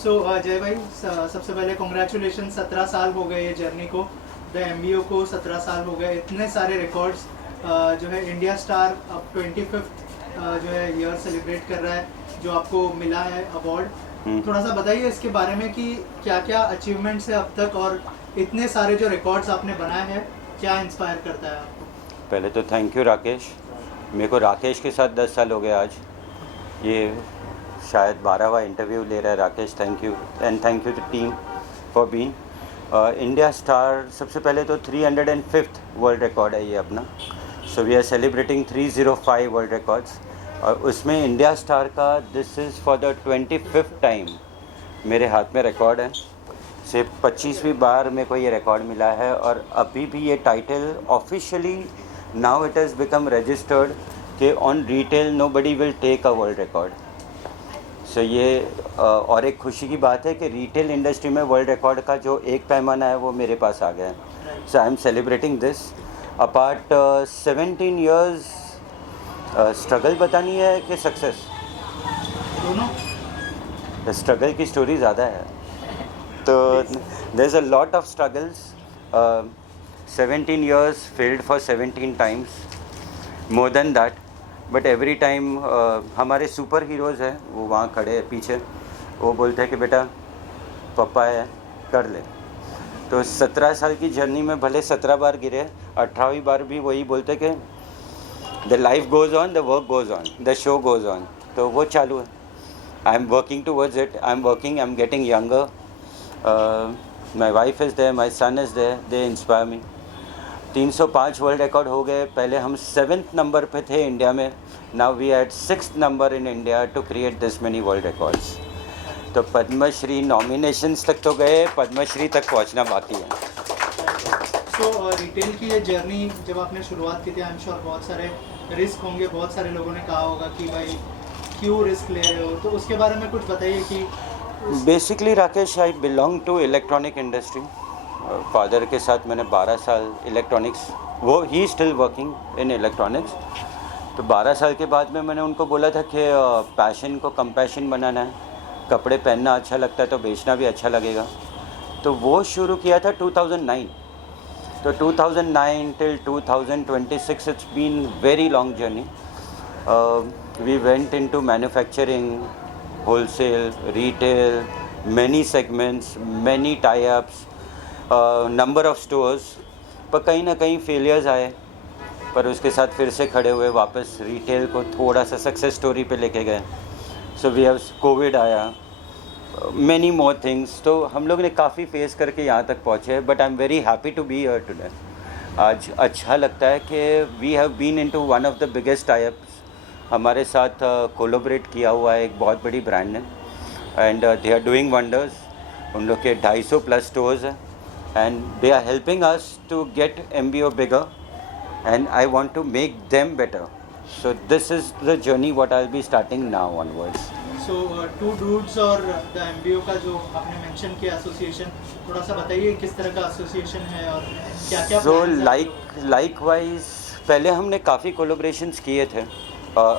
जय भाई, सबसे पहले कॉन्ग्रेचुलेशन। 17 साल हो गए ये जर्नी को, द एमबीओ को 17 साल हो गए। इतने सारे रिकॉर्ड्स जो है इंडिया स्टार अब 25th जो है ईयर सेलिब्रेट कर रहा है, जो आपको मिला है अवार्ड। थोड़ा सा बताइए इसके बारे में कि क्या क्या अचीवमेंट्स है अब तक, और इतने सारे जो रिकॉर्ड्स आपने बनाए हैं, क्या इंस्पायर करता है आपको? पहले तो थैंक यू राकेश। मेरे को राकेश के साथ 10 साल हो गए आज। ये शायद 12वां इंटरव्यू ले रहा है Rakesh. Thank you and thank you to team for being India star. सबसे पहले तो 305th वर्ल्ड रिकॉर्ड है ये अपना। So we are celebrating 305 world records, और उसमें इंडिया स्टार का this is for the 25th time मेरे हाथ में रिकॉर्ड है। सिर्फ 25वीं बार मेरे को ये रिकॉर्ड मिला है, और अभी भी ये title officially now it has become registered कि on retail nobody will take a world record. So ये और एक खुशी की बात है कि रिटेल इंडस्ट्री में वर्ल्ड रिकॉर्ड का जो एक पैमाना है वो मेरे पास आ गया है। So I am celebrating this apart 17 years. Struggle बतानी है कि सक्सेस? दोनों। स्ट्रगल की स्टोरी ज़्यादा है, तो there is a lot of struggles. 17 years failed for 17 times, more than that, but every time हमारे सुपर हीरोज़ हैं, वो वहाँ खड़े हैं पीछे, वो बोलते हैं कि बेटा पापा है, कर ले। तो 17 साल की जर्नी में भले 17 बार गिरे, 18वीं बार भी वही बोलते कि the life goes on, the work goes on, the show goes on. तो वो चालू है। I am working towards it, I am working, I am getting younger. My wife is there, my son is there, they inspire me. 305 world record हो गए। पहले हम 7th number पे थे इंडिया में, now we at 6th number in India to create this many world records. तो Padma Shri nominations तक तो गए, पद्मश्री तक पहुंचना बाकी है। सो रिटेल की ये जर्नी जब आपने शुरुआत की थी, आई एम श्योर बहुत सारे रिस्क होंगे, बहुत सारे लोगों ने कहा होगा कि भाई क्यों रिस्क ले रहे हो, तो उसके बारे में कुछ बताइए कि basically Rakesh, I belong to electronic industry. Father के साथ मैंने 12 साल इलेक्ट्रॉनिक्स, वो ही स्टिल वर्किंग इन इलेक्ट्रॉनिक्स। तो 12 साल के बाद में मैंने उनको बोला था कि पैशन को कंपैशन बनाना है, कपड़े पहनना अच्छा लगता है तो बेचना भी अच्छा लगेगा। तो वो शुरू किया था 2009। तो 2009 till 2026 it's been very long journey. We went into manufacturing, wholesale, retail, many segments, many tie ups, number of stores. पर कहीं ना कहीं फेलियर्स आए, पर उसके साथ फिर से खड़े हुए, वापस रिटेल को थोड़ा सा सक्सेस स्टोरी पे लेके गए। सो वी हैव, कोविड आया, मैनी मोर थिंग्स। तो हम लोग ने काफ़ी फेस करके यहाँ तक पहुँचे, but I am very happy to be here today. आज अच्छा लगता है कि we have been into one of the biggest tie ups. हमारे साथ कोलैबोरेट किया हुआ है एक बहुत बड़ी ब्रांड ने, and they are doing wonders. उन लोग के 250+ स्टोर्स हैं, and they are helping us to get MBO bigger, and I want to make them better. So this is the journey what I'll be starting now onwards. So Two Dudes और the MBO का जो आपने mention किया association, थोड़ा सा बताइए किस तरह का एसोसिएशन है और क्या क्या So likewise पहले हमने काफ़ी कोलैबोरेशंस किए थे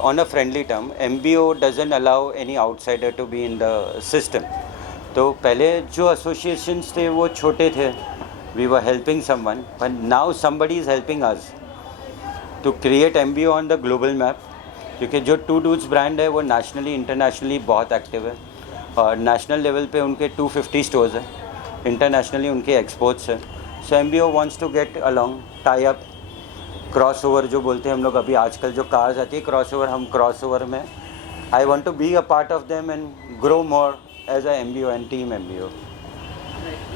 on a friendly term. MBO doesn't allow any outsider to be in the system. तो पहले जो एसोसिएशंस थे वो छोटे थे, we were helping someone, but now somebody is helping us to create MBO on the global map. क्योंकि जो to dudes brand है वो नेशनली इंटरनेशनली बहुत एक्टिव है, और नेशनल लेवल पे उनके 250 स्टोर्स हैं, इंटरनेशनली उनके एक्सपोर्ट्स हैं। So MBO wants to get along, tie up, cross over जो बोलते हैं हम लोग। अभी आजकल जो कार्स आती है क्रॉस ओवर, हम क्रॉस ओवर में, I want to be a part of them and grow more as a MBO and team MBO.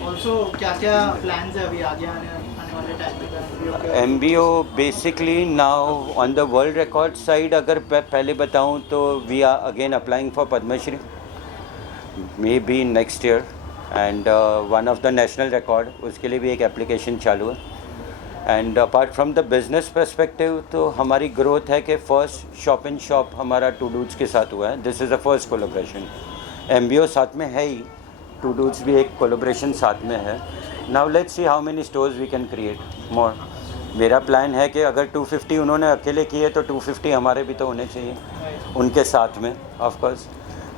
Also क्या क्या प्लान्स है अभी आगे आने वाले टाइम पे? MBO basically now on the world record side अगर पहले बताऊं तो we are again applying for Padma Shri, may be next year, and one of the national record, उसके लिए भी एक एप्लीकेशन चालू है। And apart from the business perspective तो हमारी ग्रोथ है कि फर्स्ट शॉप इन शॉप हमारा टू डूड्स के साथ हुआ है। This is the first collaboration. MBO साथ में है ही, टू डूड्स भी एक कोलैबोरेशन साथ में है। Now let's see how many stores we can create more. मेरा प्लान है कि अगर 250 उन्होंने अकेले किए तो 250 हमारे भी तो होने चाहिए उनके साथ में, ऑफ कोर्स।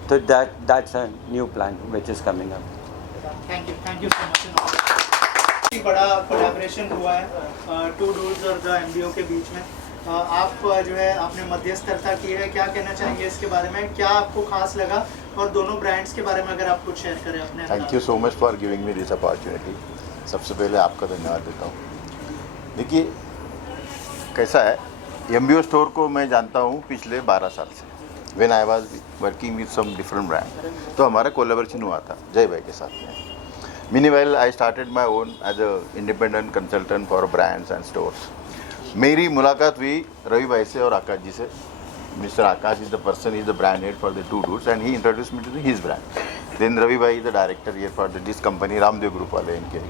तो that's a new plan which is coming up. Thank you so much. बड़ा कोलैबोरेशन हुआ है टू डूड्स और द एमबीओ के बीच में। आप जो है आपने मध्यस्थता की है, क्या कहना चाहेंगे इसके बारे में, क्या आपको खास लगा, और दोनों ब्रांड्स के बारे में अगर आप कुछ शेयर करें अपने। Thank you so much for giving me this opportunity. सबसे पहले आपका धन्यवाद देता हूँ। देखिए कैसा है, एमबीओ स्टोर को मैं जानता हूँ पिछले 12 साल से। When I was working with some different brand, तो हमारा कोलैबोरेशन हुआ था जय भाई के साथ में। Meanwhile I started my own as a independent consultant for brands and stores. मेरी मुलाकात हुई रवि भाई से और आकाश जी से। Mister Akash is the person, he is the brand head for the Two Dudes, and he introduced me to his brand. Then Ravi bhai is the director here for this company, Ramdev Group wale इनके।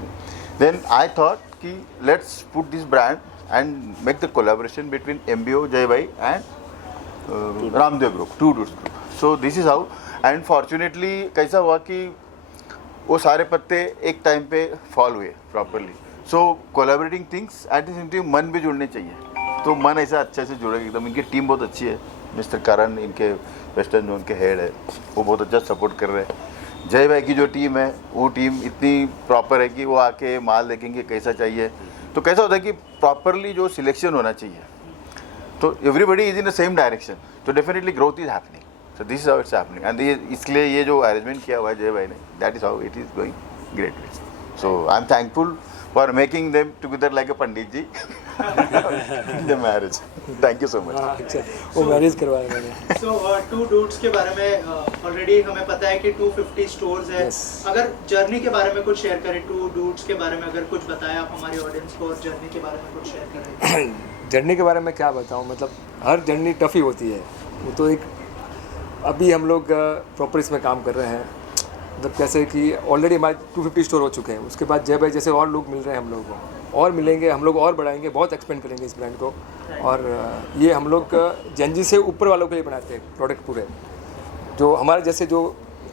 Then I thought कि let's put this brand and make the collaboration between MBO Jai bhai and Ramdev Group, Two Dudes Group. So this is how, and fortunately कैसा हुआ कि वो सारे पत्ते एक time पे फॉल हुए properly. So collaborating things at the same time मन भी जुड़ने चाहिए, तो मन ऐसा अच्छे से जुड़ेगा एकदम। इनकी टीम बहुत अच्छी है। मिस्टर करण इनके वेस्टर्न जोन के हेड है, वो बहुत अच्छा सपोर्ट कर रहे हैं। जय भाई की जो टीम है वो टीम इतनी प्रॉपर है कि वो आके माल देखेंगे कैसा चाहिए। तो कैसा होता है कि प्रॉपरली जो सिलेक्शन होना चाहिए, तो everybody is in the same direction, तो definitely growth is happening. So this is how it's happening, and इसलिए ये जो अरेंजमेंट किया हुआ है जय भाई ने, that is how it is going greatly. So I am thankful for making them together like a pandit ji in the marriage. Thank you so much. अच्छा, वो मैरिज करवाया मैंने। So टू डूड्स के बारे में ऑलरेडी हमें पता है कि 250 स्टोर्स है। Yes. अगर जर्नी के बारे में कुछ शेयर करें, टू डूड्स के बारे में अगर कुछ बताएं आप हमारी ऑडियंस को, और जर्नी के बारे में कुछ शेयर करें। जर्नी के बारे में क्या बताऊँ, मतलब हर जर्नी टफ ही होती है। वो तो एक अभी हम लोग प्रॉपर इसमें काम कर रहे हैं, मतलब कैसे कि ऑलरेडी हमारे 250 स्टोर हो चुके हैं। उसके बाद जय भाई जैसे और लोग मिल रहे हैं हम लोगों को, और मिलेंगे, हम लोग और बढ़ाएंगे, बहुत एक्सपेंड करेंगे इस ब्रांड को। और ये हम लोग जेनजी से ऊपर वालों के लिए बनाते हैं प्रोडक्ट पूरे, जो हमारे जैसे जो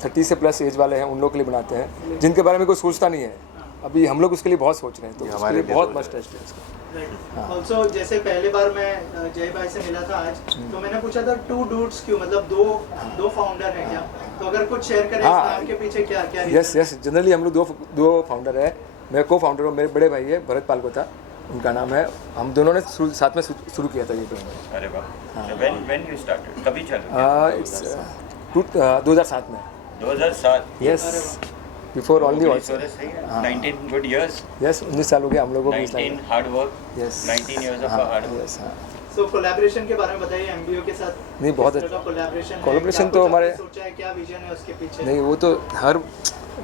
30 से प्लस एज वाले हैं उन लोगों के लिए बनाते हैं, जिनके बारे में कोई सोचता नहीं है। अभी हम लोग उसके लिए बहुत सोच रहे हैं, तो उसके लिए बहुत मस्ट टेस्ट है इसका। ऑल्सो जैसे पहले बार मैं जय भाई से मिला था आज, तो मैंने पूछा था टू डूड्स क्यों, मतलब दो फाउंडर हैं क्या? तो अगर कुछ शेयर करें इस नाम के पीछे क्या क्या रीजन? यस, जनरली हम लोग दो फाउंडर है। मैं को फाउंडर हूँ, मेरे बड़े भाई है भरत पालकोता, उनका नाम है। हम दोनों ने साथ में शुरू किया था ये ब्रांड। अरे वाह। व्हेन यू स्टार्टेड, कभी चालू? इट्स 2007 में। 2007। Yes, before only also. 19 good years. Yes, 19 साल हो गया हम लोगों को। 19 hard work. Yes, 19 years of hard work. Yes, हाँ। सो कोलैबोरेशन के बारे में बताइए एमबीओ के साथ। नहीं, बहुत अच्छा कोलैबोरेशन कोलैबोरेशन तो हमारे सोचा है, क्या विजन है उसके पीछे? नहीं, वो तो हर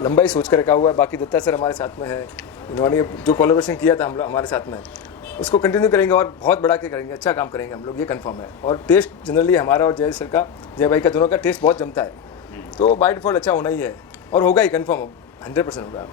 लंबाई सोच कर रखा हुआ है। बाकी दत्ता सर हमारे साथ में है, इन्होंने जो कोलैबोरेशन किया था हमारे साथ में, उसको कंटिन्यू करेंगे और बहुत बढ़ा के करेंगे, अच्छा काम करेंगे हम लोग, ये कंफर्म है। और टेस्ट जनरली हमारा और जय सर का, जय भाई का, दोनों का टेस्ट बहुत जमता है, तो बाय डिफॉल्ट अच्छा होना ही है, और होगा ही कंफर्म, 100% होगा।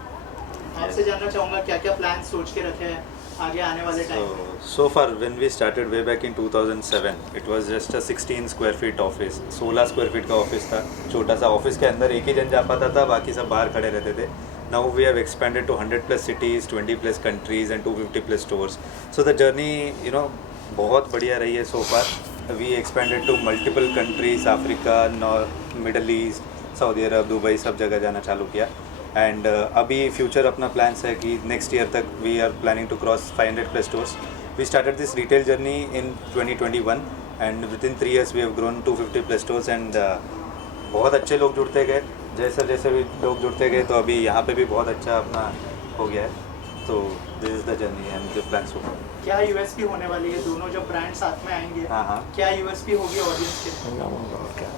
आपसे जानना चाहूँगा क्या क्या प्लान सोच के रखे हैं आगे आने वाले time? So far when we started way back in 2007, it was just a 16 square feet office, 16 square feet का ऑफिस था, छोटा सा ऑफिस के अंदर एक ही जन जा पाता था, बाकी सब बाहर खड़े रहते थे। Now we have expanded to 100 plus cities, 20 plus countries and 250 plus stores. So the journey, you know, बहुत बढ़िया रही है so far. We expanded to multiple countries, Africa, Middle East, Saudi Arab, Dubai, सब जगह जाना चालू किया। एंड अभी फ्यूचर अपना प्लान्स है कि नेक्स्ट ईयर तक we are planning to cross 500 plus stores. We started this retail journey in 2021 and within 3 years we have grown 250 plus stores and बहुत अच्छे लोग जुड़ते गए, जैसे भी लोग जुड़ते गए, तो अभी यहाँ पे भी बहुत अच्छा अपना हो गया है। तो this is the journey and the plans हो। क्या यूएसपी होने वाली है, दोनों जब ब्रांड साथ में आएंगे? हाँ, क्या यूएसपी होगी ऑडियंस के?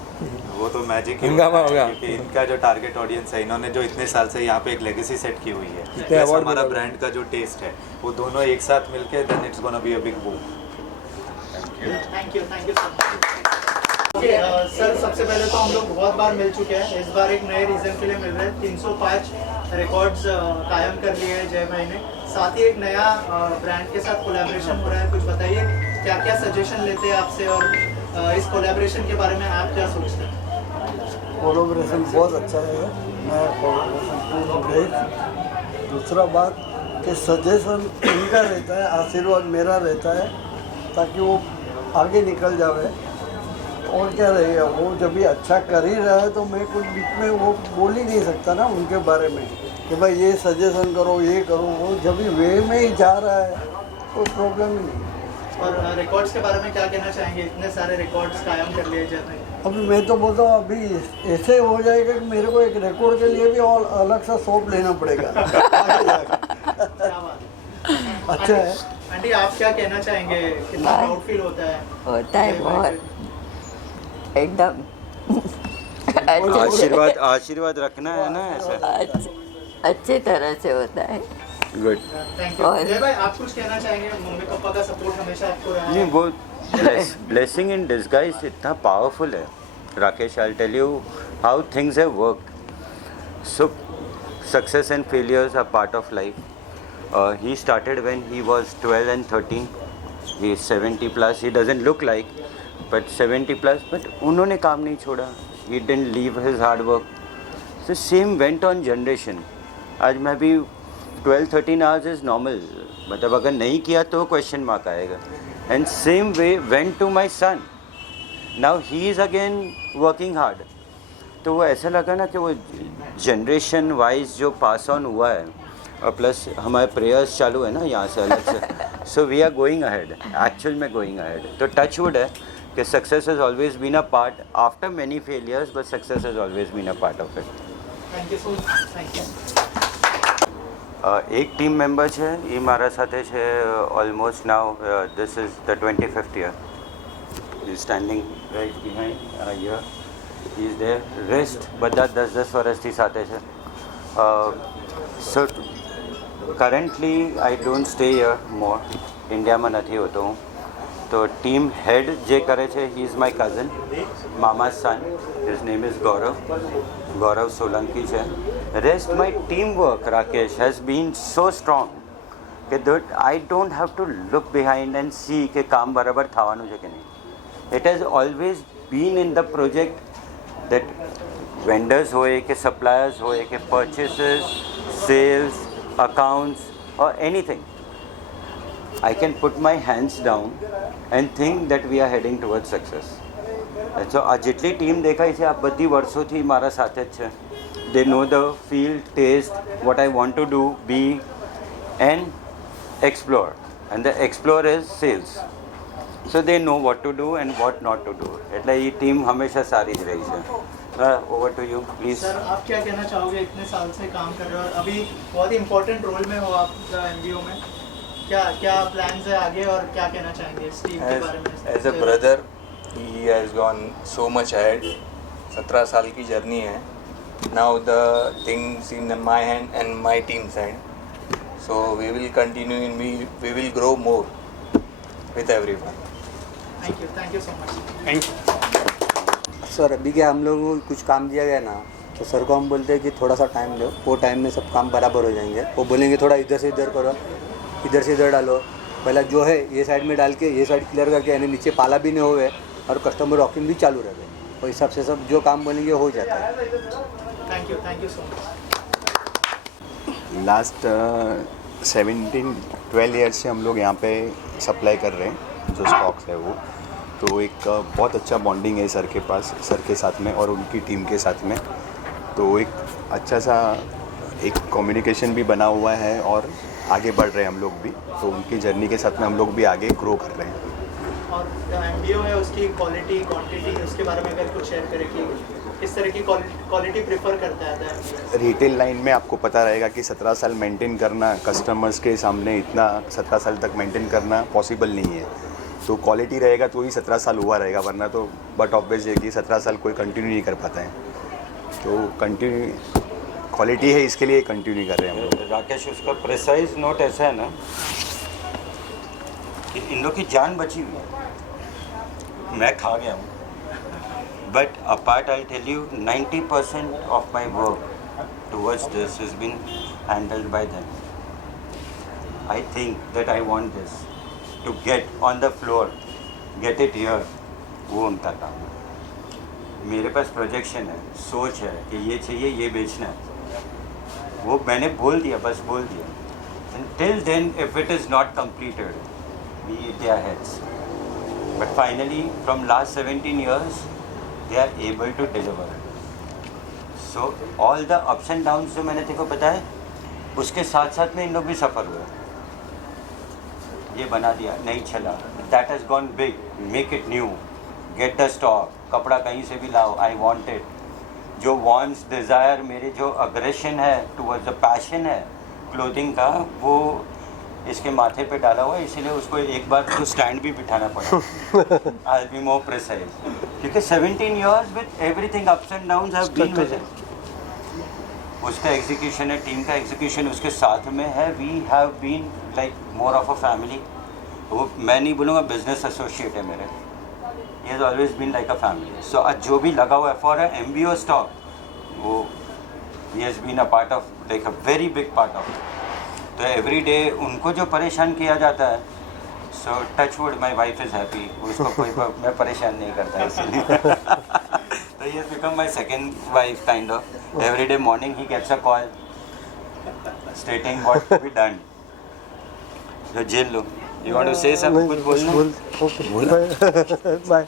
वो तो मैजिक ही हंगामा होगा, क्योंकि इनका जो टारगेट ऑडियंस है, इन्होंने जो इतने साल से यहाँ पे एक लेगेसी सेट की हुई है, इतने प्लस award हमारा मिला। ब्रांड का जो टेस्ट है, वो दोनों एक साथ मिलके then it's gonna be a big boom. Thank you so much. Okay sir, सबसे पहले तो हम लोग बहुत बार मिल चुके हैं, इस बार एक नए रीज़न के लिए मिल रहे हैं। 305 रिकॉर्ड्स कायम कर लिए हैं जय भाई ने, साथ ही एक नया ब्रांड के साथ कोलैबोरेशन हो रहा है। कुछ बताइए क्या क्या सजेशन लेते हैं आपसे, और इस कोलैबोरेशन के बारे में आप क्या सोचते हैं? कोलैबोरेशन बहुत अच्छा है, मैं कोलैबोरेशन पूर्ण देख। दूसरा बात कि सजेशन उनका रहता है, आशीर्वाद मेरा रहता है, ताकि वो आगे निकल जावे। और क्या रहेगा, वो जब भी अच्छा कर ही रहा है तो मैं कुछ बीच में वो बोल ही नहीं सकता ना उनके बारे में कि भाई ये सजेशन करो, ये करो। वो जब भी वे में ही जा रहा है कोई प्रॉब्लम ही नहीं। और रिकॉर्ड्स के बारे में क्या कहना चाहेंगे? इतने सारे रिकॉर्ड्स कायम कर लिए जर्नी। अभी मैं तो बोलता हूँ अभी ऐसे हो जाएगा कि मेरे को एक रिकॉर्ड के लिए भी और अलग सा शॉप लेना पड़ेगा। आगे जाके। क्या बात अच्छा है। आंटी, आप क्या कहना चाहेंगे? कितना प्राउड फील होता है? होता है बहुत, एकदम आशीर्वाद रखना है ना ऐसा। अच्छे तरह से होता है। गुड। Thank you. जय भाई, आप कुछ कहना चाहेंगे? मम्मी पापा का सपोर्ट हमेशा आपको रहा नहीं, है। वो ब्लेसिंग इन डिस्गाइज इतना पावरफुल है Rakesh. I tell you how things have worked. So success and failures are part of life. He started when he was 12 and 13. He is 70 plus. He doesn't look like but 70 plus, but उन्होंने काम नहीं छोड़ा। He didn't leave his hard work. So same went on generation. आज मैं भी 12-13 hours is normal, मतलब अगर नहीं किया तो क्वेश्चन मार्क आएगा। And same way went to my son. Now he is again working hard. तो वो ऐसा लगा ना कि वो जनरेशन वाइज जो पास ऑन हुआ है, और प्लस हमारे प्रेयर्स चालू है ना यहाँ से अलग से। So we are going ahead, actual में गोइंग अहेड। तो टच वुड है कि success has always been a part after many failures, but success has always been a part of it. Thank you so much. Thank you. एक team member છે એ મારા સાથે છે almost now this is the 25th year. He is standing right behind here. He is there. Rest બધા 10-10 વર્ષથી સાથે છે. So currently I don't stay here more. ઇન્ડિયામાં નથી હોતો હું. તો ટીમ હેડ જે કરે છે he is my cousin, મામા's son. His name is ગૌરવ સોલંકી છે. Rest my teamwork, Rakesh, has been so strong that I don't have to look behind and see કે કામ બરાબર થવાનું છે કે નહીં. It has always been in the project that vendors હોય કે suppliers હોય કે purchases, sales, accounts or anything, I can put my hands down and think that we are heading towards success. So આ જેટલી ટીમ દેખાય છે આ બધી વર્ષોથી મારા સાથે જ છે. They know the field, taste, what I want to do, be and explore. And the explore is sales. So they know what to do and what not to do. એટલે એ ટીમ હંમેશા સારી જ રહી છે. Over to you, please. Sir, आप क्या कहना चाहोगे? इतने साल से काम कर रहे हो और अभी बहुत ही इम्पोर्टेंट रोल में हो आप MBO में। क्या प्लान्स है आगे और क्या कहना चाहेंगे इस टीम के बारे में? As a brother, he has gone so much ahead. 17 साल की जर्नी है. Now the things in my hand and my team's hand. So we will continue and we will grow more with everyone. Thank you so much. Sir अभी क्या हम लोगों को कुछ काम दिया गया ना, तो सर को हम बोलते हैं कि थोड़ा सा टाइम दो, वो टाइम में सब काम बराबर हो जाएंगे. वो बोलेंगे थोड़ा इधर से इधर करो, इधर से इधर डालो, पहला जो है ये साइड में डाल के ये साइड क्लियर करके, यानी नीचे पाला भी नहीं होवे और कस्टमर वॉकिंग भी चालू रहे. तो हिसाब से सब जो काम बोलेंगे हो जाता है. Thank you so much. Last 17-12 year से हम लोग यहाँ पे सप्लाई कर रहे हैं जो स्टॉक्स है वो. तो एक बहुत अच्छा बॉन्डिंग है सर के पास, सर के साथ में और उनकी टीम के साथ में. तो एक अच्छा सा एक कम्युनिकेशन भी बना हुआ है और आगे बढ़ रहे हैं हम लोग भी. तो उनकी जर्नी के साथ में हम लोग भी आगे ग्रो कर रहे हैं. और MBO है उसकी क्वालिटी क्वांटिटी उसके बारे में अगर कुछ शेयर करें कि किस तरह की क्वालिटी प्रेफर करता है? रिटेल लाइन में आपको पता रहेगा कि 17 साल मेंटेन करना कस्टमर्स के सामने, इतना 17 साल तक मेंटेन करना पॉसिबल नहीं है. तो क्वालिटी रहेगा तो ही 17 साल हुआ रहेगा, वरना तो बट ऑब्वियस है कि 17 साल कोई कंटिन्यू नहीं कर पाता है. तो कंटिन्यू क्वालिटी है, इसके लिए कंटिन्यू कर रहे हैं हम लोग. राकेश, उसका प्रिसाइज नोट ऐसा है ना कि इन लोग की जान बची हुई है. मैं खा गया हूँ, but apart I tell you 90% of my work towards this is been handled by them. I think that I want this to get on the floor, get it here. वो उनका काम है. मेरे पास प्रोजेक्शन है, सोच है कि ये चाहिए, ये बेचना है. वो मैंने बोल दिया, बस बोल दिया. Until then, if it is not completed, we eat their heads. But finally, from last 17 years, they are able to deliver. So all the ups and downs जो मैंने तेको बताया, उसके साथ साथ में इन लोग भी सफ़र हुए. ये बना दिया, नहीं चला. That has gone big. Make it new. Get the stock. कपड़ा कहीं से भी लाओ. I want it. जो wants, desire, मेरे जो aggression है towards the passion है क्लोथिंग का, वो इसके माथे पे डाला हुआ है, इसीलिए उसको एक बार तो स्टैंड भी बिठाना पड़ा. I'll be more precise. क्योंकि 17 years with everything ups and downs have been with it. उसका एग्जीक्यूशन है, टीम का एग्जीक्यूशन उसके साथ में है. We have been like more of a family. वो मैं नहीं बोलूँगा, बिजनेस एसोसिएट है मेरे. He has always been like a family. So आज जो भी लगा हुआ है फॉर अ MBO स्टॉक, वो he has been a part of, like a very big part of. तो एवरी डे उनको जो परेशान किया जाता है, so touch wood my wife is happy. उसको कोई मैं परेशान नहीं करता इसलिए. So he has become my second wife, kind of. Every day morning he gets a call stating what to be done. So, Jill, you want to say something? कुछ बोलना? Okay bye.